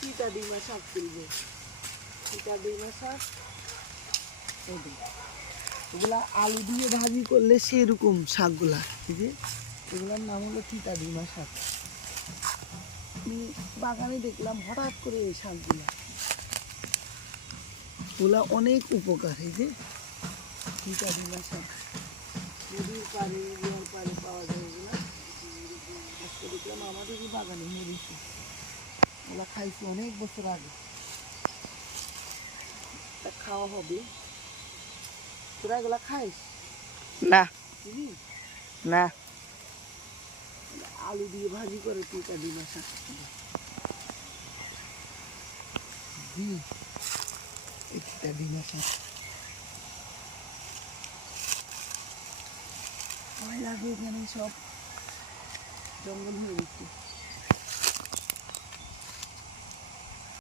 তিতা ডিমা শাক তুলবে, তিতা ডিমা শাক। এগুলা আলু দিয়ে ভাজি করলে সেরকম শাকগুলা, এই যে এগুলার নাম হলো তিতা ডিমা শাক। আমি বাগানে দেখলাম হঠাৎ করে এই শাকগুলা, ওগুলা অনেক উপকার। এই যে তিতা ডিমা শাক নদীর পাড়ে, ইয়ার পাড়ে পাওয়া যায় এগুলা। আজকে দেখলাম আমাদেরই বাগানে মরিচে, ওগুলা খাইছি অনেক বছর আগে, তা খাওয়া হবে। তোরা এগুলা খাইস না না, আলু দিয়ে ভাজি করে তিতা ডিমা শাক। এই তিতা ডিমা শাক ভয় লাগে, এখানে সব জঙ্গল হয়ে গেছে।